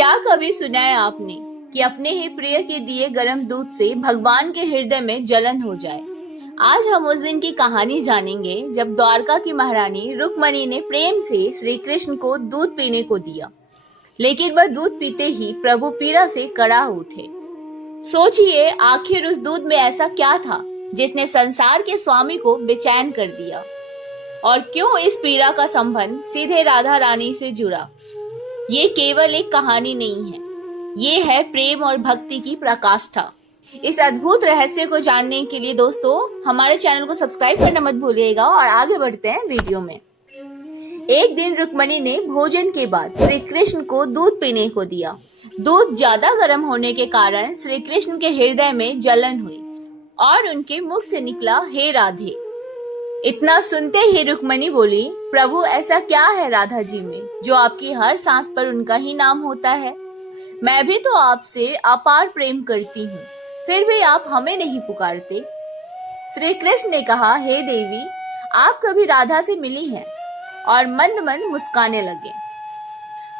क्या कभी सुना है आपने कि अपने ही प्रिय के दिए गर्म दूध से भगवान के हृदय में जलन हो जाए। आज हम उस दिन की कहानी जानेंगे जब द्वारका की महारानी रुक्मणी ने प्रेम से श्री कृष्ण को दूध पीने को दिया, लेकिन वह दूध पीते ही प्रभु पीड़ा से कड़ा उठे। सोचिए, आखिर उस दूध में ऐसा क्या था जिसने संसार के स्वामी को बेचैन कर दिया, और क्यों इस पीड़ा का संबंध सीधे राधा रानी से जुड़ा। ये केवल एक कहानी नहीं है, ये है प्रेम और भक्ति की प्रकाष्ठा। इस अद्भुत रहस्य को जानने के लिए दोस्तों हमारे चैनल को सब्सक्राइब करना मत भूलिएगा और आगे बढ़ते हैं वीडियो में। एक दिन रुक्मणी ने भोजन के बाद श्री कृष्ण को दूध पीने को दिया। दूध ज्यादा गर्म होने के कारण श्री कृष्ण के हृदय में जलन हुई और उनके मुख से निकला, हे राधे। इतना सुनते ही रुक्मणी बोली, प्रभु ऐसा क्या है राधा जी में जो आपकी हर सांस पर उनका ही नाम होता है। मैं भी तो आपसे अपार प्रेम करती हूँ, फिर भी आप हमें नहीं पुकारते। श्री कृष्ण ने कहा, हे देवी, आप कभी राधा से मिली हैं, और मंद मंद मुस्काने लगे।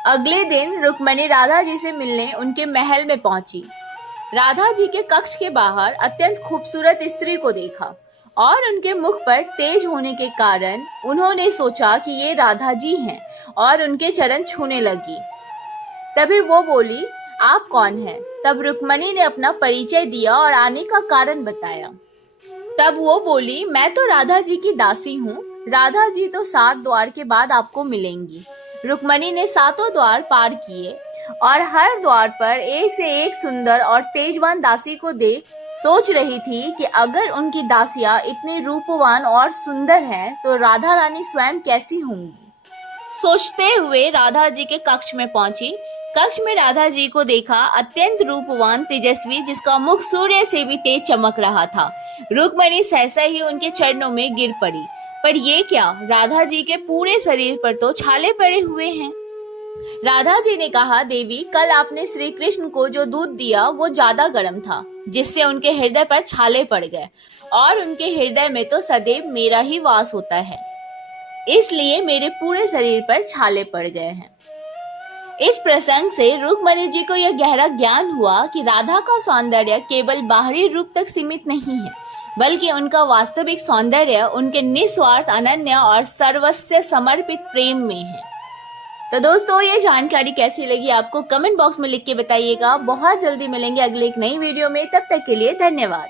अगले दिन रुक्मणी राधा जी से मिलने उनके महल में पहुंची। राधा जी के कक्ष के बाहर अत्यंत खूबसूरत स्त्री को देखा और उनके मुख पर तेज होने के कारण उन्होंने सोचा कि ये राधा जी हैं और उनके चरण छूने लगी। तभी वो बोली, आप कौन हैं? तब रुक्मणी ने अपना परिचय दिया और आने का कारण बताया। तब वो बोली, मैं तो राधा जी की दासी हूँ। राधा जी तो 7 द्वार के बाद आपको मिलेंगी। रुक्मणी ने 7 द्वार पार किए और हर द्वार पर एक से एक सुंदर और तेजवान दासी को देख सोच रही थी कि अगर उनकी दासियां इतनी रूपवान और सुंदर हैं तो राधा रानी स्वयं कैसी होंगी। सोचते हुए राधा जी के कक्ष में पहुंची। कक्ष में राधा जी को देखा, अत्यंत रूपवान तेजस्वी, जिसका मुख सूर्य से भी तेज चमक रहा था। रुक्मणी सहसा ही उनके चरणों में गिर पड़ी। पर ये क्या, राधा जी के पूरे शरीर पर तो छाले पड़े हुए हैं। राधा जी ने कहा, देवी, कल आपने श्री कृष्ण को जो दूध दिया वो ज्यादा गर्म था, जिससे उनके हृदय पर छाले पड़ गए, और उनके हृदय में तो सदैव मेरा ही वास होता है, इसलिए मेरे पूरे शरीर पर छाले पड़ गए हैं। इस प्रसंग से रुक्मणी जी को यह गहरा ज्ञान हुआ कि राधा का सौंदर्य केवल बाहरी रूप तक सीमित नहीं है, बल्कि उनका वास्तविक सौंदर्य उनके निस्वार्थ, अनन्य और सर्वस्व समर्पित प्रेम में है। तो दोस्तों, ये जानकारी कैसी लगी आपको कमेंट बॉक्स में लिख के बताइएगा। बहुत जल्दी मिलेंगे अगले एक नई वीडियो में, तब तक के लिए धन्यवाद।